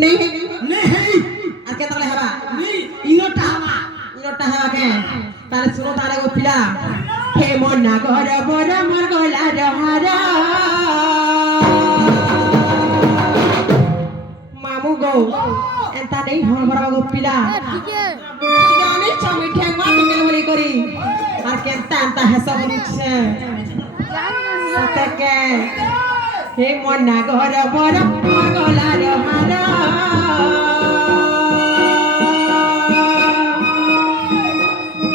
नहीं नहीं আর কে তাহলে হবা नहीं इनोटा हवा ইনোটা হবা কে তাহলে শুনো তাহলে গো পিলা হে মন না ঘর বড় মোর গলা রহারা মামু গো এন্তা নেই হন বড় গো পিলা জানি চমি ঠেঙ্গা তুমি বলি করি আর কেনতা এন্তা হেসা বলছে সতকে হে মন না ঘর বড় মোর গলা রহারা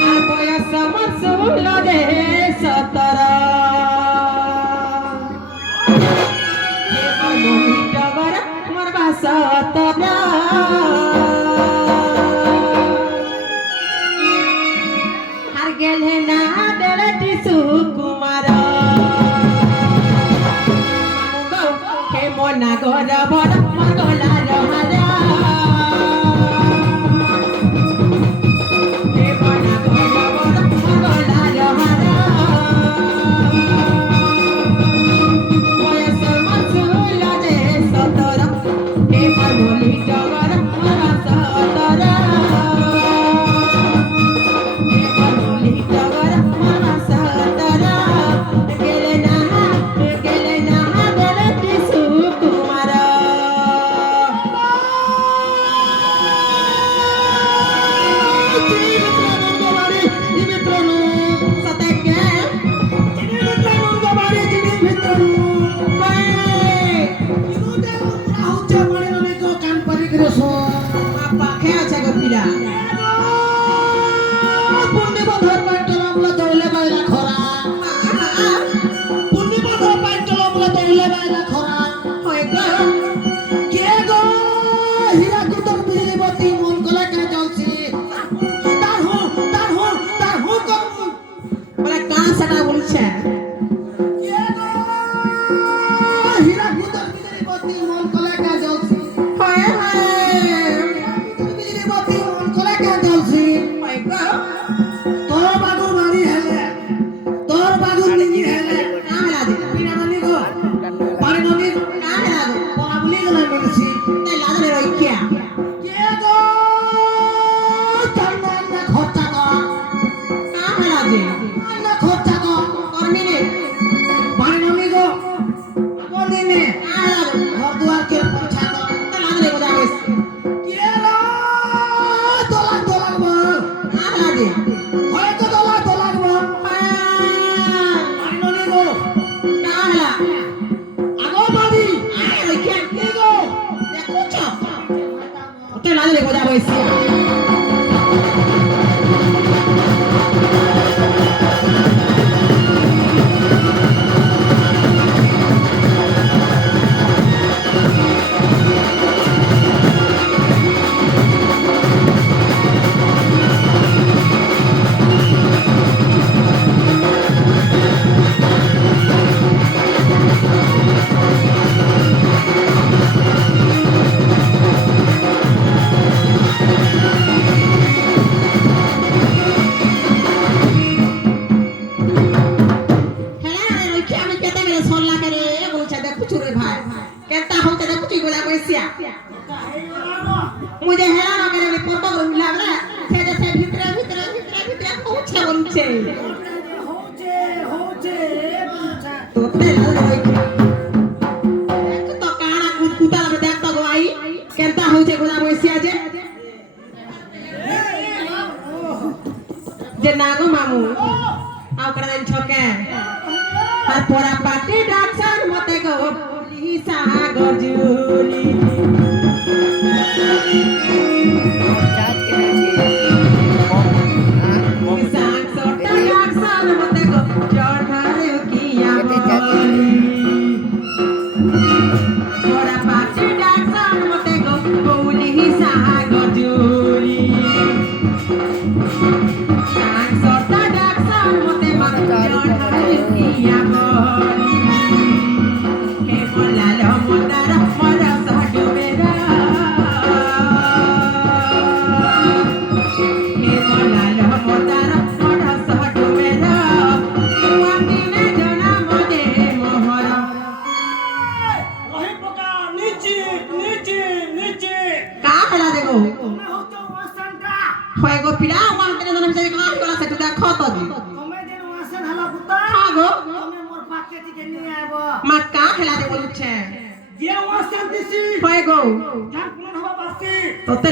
আর বয়স আমার 16 রে 17 হে মন ডগর মোর বাসা 17 আর গেলে না দেলটি সুকুমার মামু গো হে মন না ঘর বড় মোর গলা রহারা मुझे हैरान हो गया फोटो को मिला बला से जैसे भीतर पूछे बोलछे होचे तो ते तो काना कुछ कुता में देख तो आई केनता होचे गोला बसिया जे नागो मामू आउ कर देन छके আর পরা পাটি ডাকছান মতে গো পুলিশ সাগর জুলি Mera গো তুমি হচ্ছ ওয়াসনটা হয় গো পিলা ওয়ান্তে জনম সে কাজ গলা সেটু দেখো তো জি তুমি যেন ওয়াসন হলা পুতা হ্যাঁ গো তুমি মোর পাকে থেকে নিয়ে আইবো মা কা খেলা দে বলছে যে ওয়াসন দিছি হয় গো যার কোন হবা বাসি তো